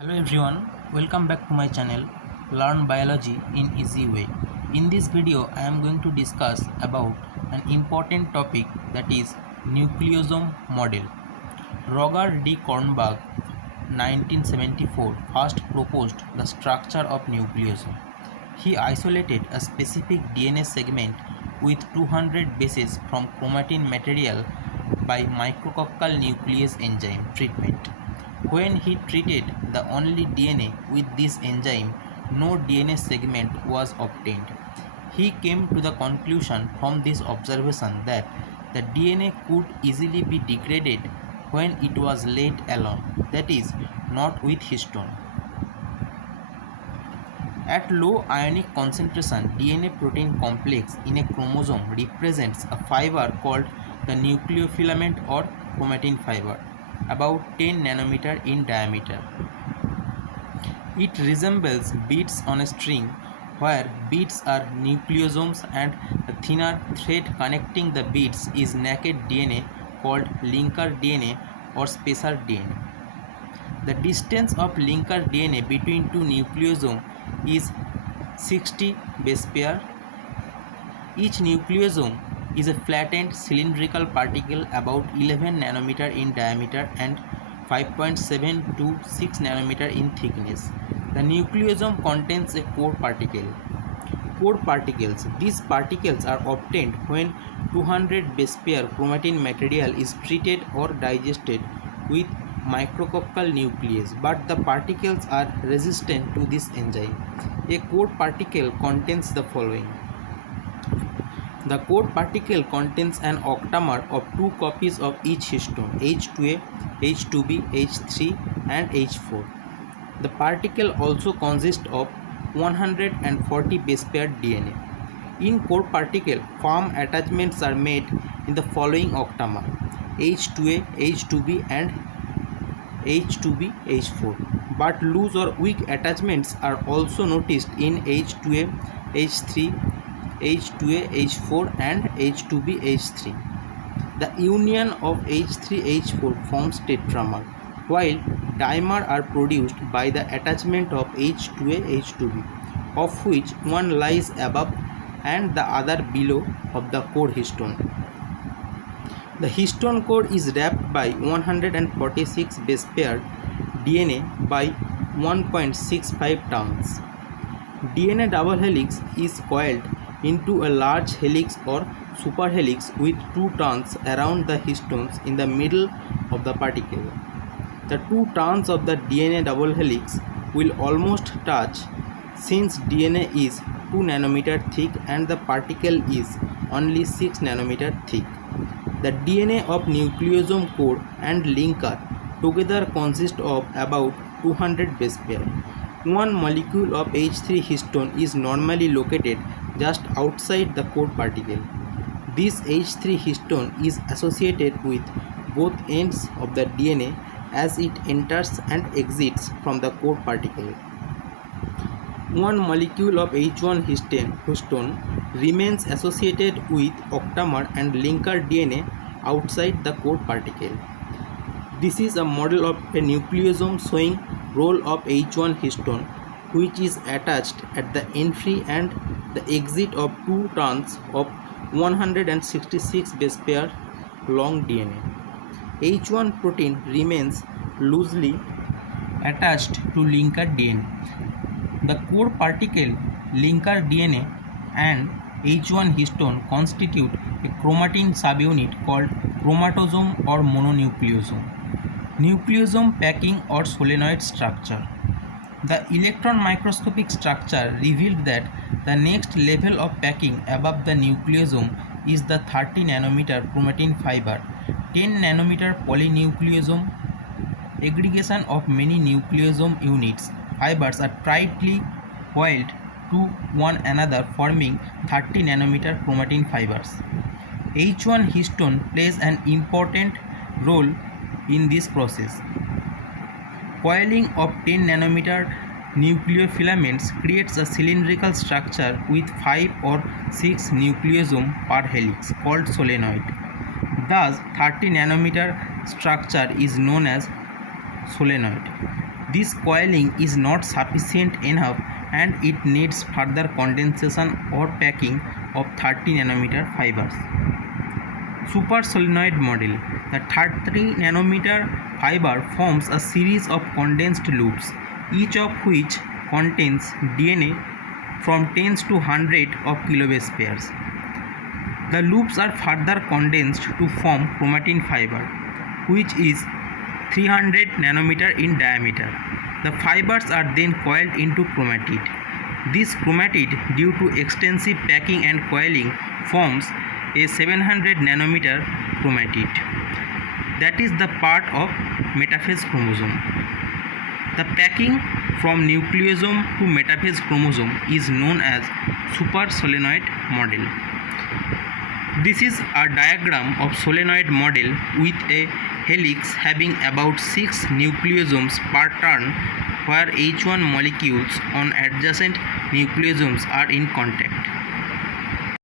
Hello everyone, welcome back to my channel Learn Biology in Easy Way. In this video I am going to discuss about an important topic, that is nucleosome model. Roger D. Kornberg 1974 first proposed the structure of nucleosome. He isolated a specific DNA segment with 200 bases from chromatin material by micrococcal nuclease enzyme treatment. When he treated the only DNA with this enzyme, no DNA segment was obtained. He came to the conclusion from this observation that the DNA could easily be degraded when it was let alone, that is, not with histone. At low ionic concentration, DNA-protein complex in a chromosome represents a fiber called the nucleofilament or chromatin fiber, about 10 nanometer in diameter. It resembles beads on a string, where beads are nucleosomes and the thinner thread connecting the beads is naked DNA called linker DNA or spacer DNA. The distance of linker DNA between two nucleosomes is 60 base pair. Each nucleosome is a flattened cylindrical particle about 11 nanometer in diameter and 5.7 to 6 nanometer in thickness. The nucleosome contains a core particle. Core particles. These particles are obtained when 200 base pair chromatin material is treated or digested with micrococcal nuclease, but the particles are resistant to this enzyme. A core particle contains the following. The core particle contains an octamer of 2 copies of each histone, H2A, H2B, H3 and H4. The particle also consists of 140 base pair DNA. In core particle, firm attachments are made in the following octamer: H2A, H2B and H2B, H4. But loose or weak attachments are also noticed in H2A, H3, H2A, H4 and H2B, H3. The union of H3, H4 forms tetramer, while dimer are produced by the attachment of H2A, H2B, of which one lies above and the other below of the core histone. The histone core is wrapped by 146 base pair DNA by 1.65 turns. DNA double helix is coiled into a large helix or superhelix with 2 turns around the histones in the middle of the particle. The 2 turns of the DNA double helix will almost touch, since DNA is 2 nanometer thick and the particle is only 6 nanometer thick. The DNA of nucleosome core and linker together consist of about 200 base pair. One molecule of H3 histone is normally located just outside the core particle. This H3 histone is associated with both ends of the DNA as it enters and exits from the core particle. One molecule of H1 histone remains associated with octamer and linker DNA outside the core particle. This is a model of a nucleosome showing role of H1 histone, which is attached at the entry and the exit of 2 turns of 166 base pair long DNA. H1 protein remains loosely attached to linker DNA. The core particle, linker DNA and H1 histone constitute a chromatin subunit called chromosome or mononucleosome. Nucleosome packing or solenoid structure. The electron microscopic structure revealed that the next level of packing above the nucleosome is the 30 nanometer chromatin fiber, 10 nanometer polynucleosome. Aggregation of many nucleosome units fibers are tightly coiled to one another, forming 30 nanometer chromatin fibers. H1 histone plays an important role in this process. Coiling of 10 nanometer nucleofilaments creates a cylindrical structure with 5 or 6 nucleosomes per helix called solenoid. Thus, 30 nanometer structure is known as solenoid. This coiling is not sufficient enough and it needs further condensation or packing of 30 nanometer fibers. Super solenoid model. The 30 nanometer fiber forms a series of condensed loops, each of which contains DNA from tens to hundreds of kilobase pairs. The loops are further condensed to form chromatin fiber, which is 300 nanometer in diameter. The fibers are then coiled into chromatid. This chromatid, due to extensive packing and coiling, forms a 700 nanometer chromatid. That is the part of metaphase chromosome. The packing from nucleosome to metaphase chromosome is known as super solenoid model. This is a diagram of solenoid model with a helix having about 6 nucleosomes per turn, where H1 molecules on adjacent nucleosomes are in contact.